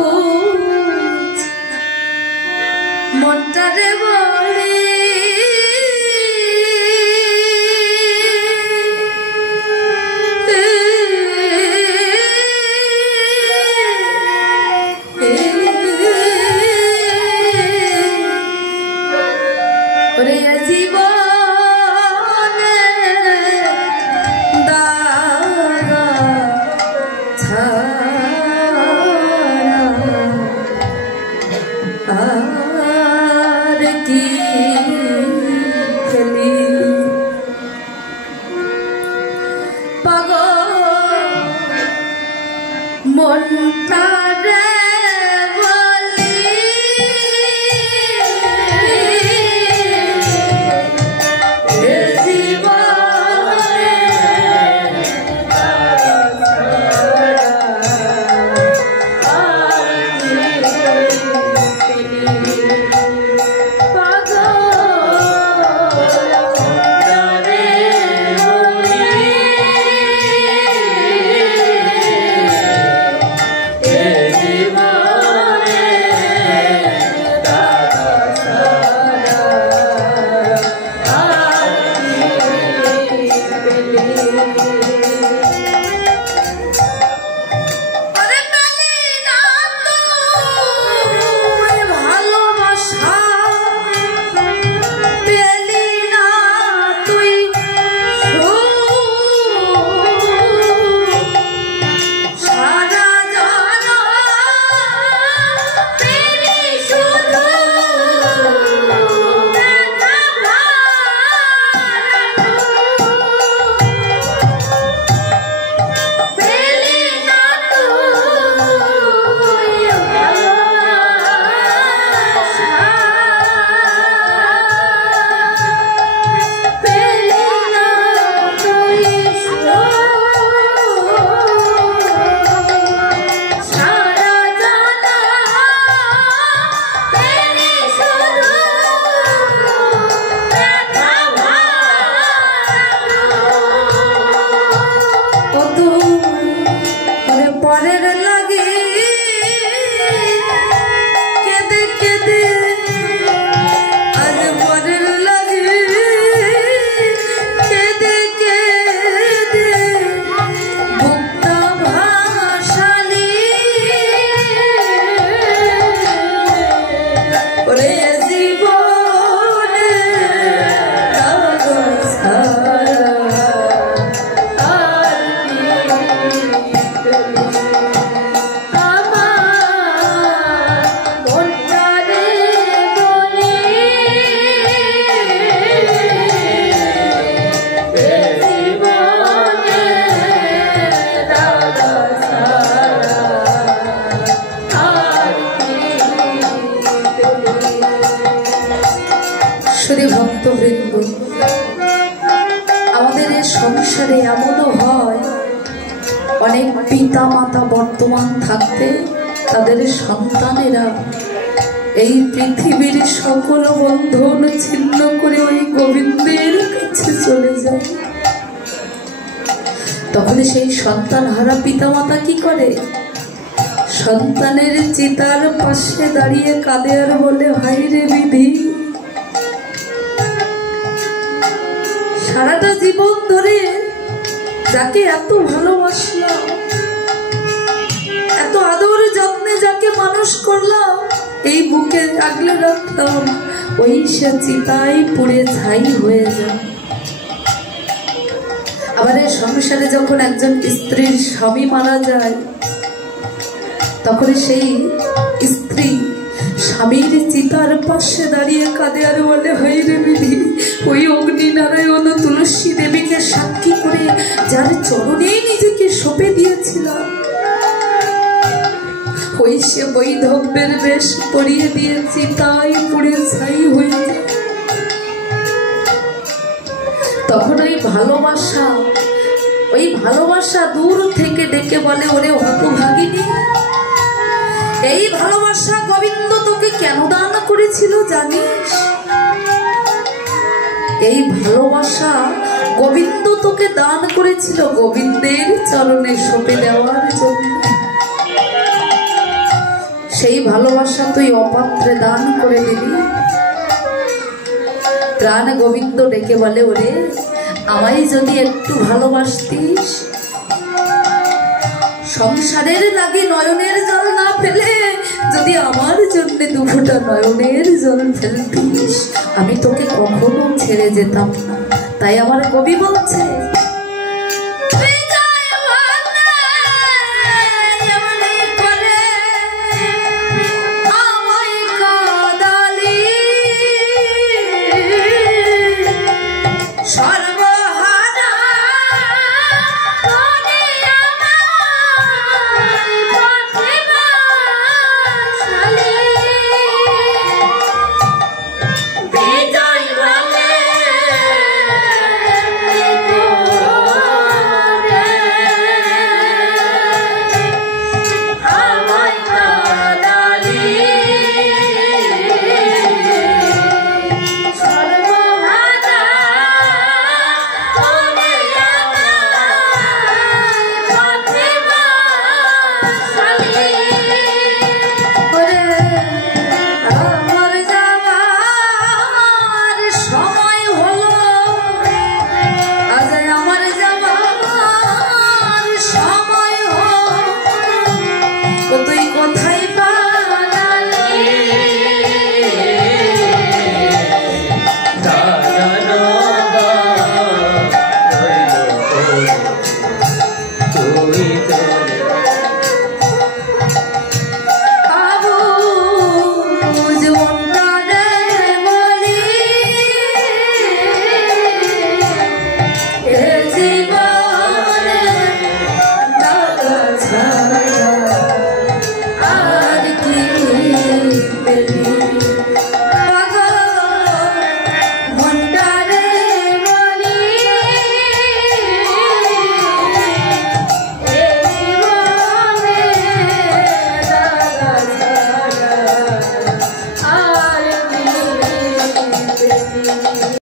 সবুজ মনটারে বলে সংসারে এমনও হয় অনেক পিতা মাতা বর্তমান থাকতে তাদের সন্তানেরা এই পৃথিবীর সকল বন্ধন ছিন্ন করে ওই গোবিন্দের কাছে চলে যায়। তখন সেই সন্তান হারা পিতা মাতা কি করে? সন্তানের চিতার পাশে দাঁড়িয়ে কাঁদে আর বলে, হায় রে বিধি, সারাটা জীবন ধরে যাকে এত ভালোবাসলাম, এত আদর যত্নে যাকে মানুষ করলাম, এই বুকে আগলে রাখতাম, ওই সে চিতায় পুড়ে ছাই হয়ে যায়। আবার এই সংসারে যখন একজন স্ত্রীর স্বামী মারা যায়, তখন সেই স্ত্রী স্বামীর চিতার পাশে দাঁড়িয়ে কাঁদে আর বলে, হায় রে বিধি, ওই অগ্নি নারায়ণ তুলসী দেবীকে সাক্ষী করে যার চরণে নিজেকে সঁপে দিয়েছিলাম, ওই সে বৈধব্যের বেশ পরিয়ে দিয়েছি, তাই পুড়ে ছাই হয়ে যায়। তখন ওই ভালোবাসা দূর থেকে ডেকে বলে, ওরে হতভাগিনী, এই ভালোবাসা গোবিন্দ তোকে কেন দান করেছিল জানিস? এই ভালোবাসা গোবিন্দ তোকে দান করেছিল গোবিন্দের চরণে সঁপে দেওয়ার জন্য। সেই ভালোবাসা তুই অপাত্রে দান করে দিলি। প্রাণ গোবিন্দ ডেকে বলে, ওরে আমায় যদি একটু ভালোবাসতিস, সংসারের লাগি নয়নের জল না ফেলে যদি আমার জন্য দুফোঁটা নয়নের জল ফেলতিস, আমি তোকে কখনো ছেড়ে যেতাম না। তাই আমার কবি বলছে, তুই কোথায় পা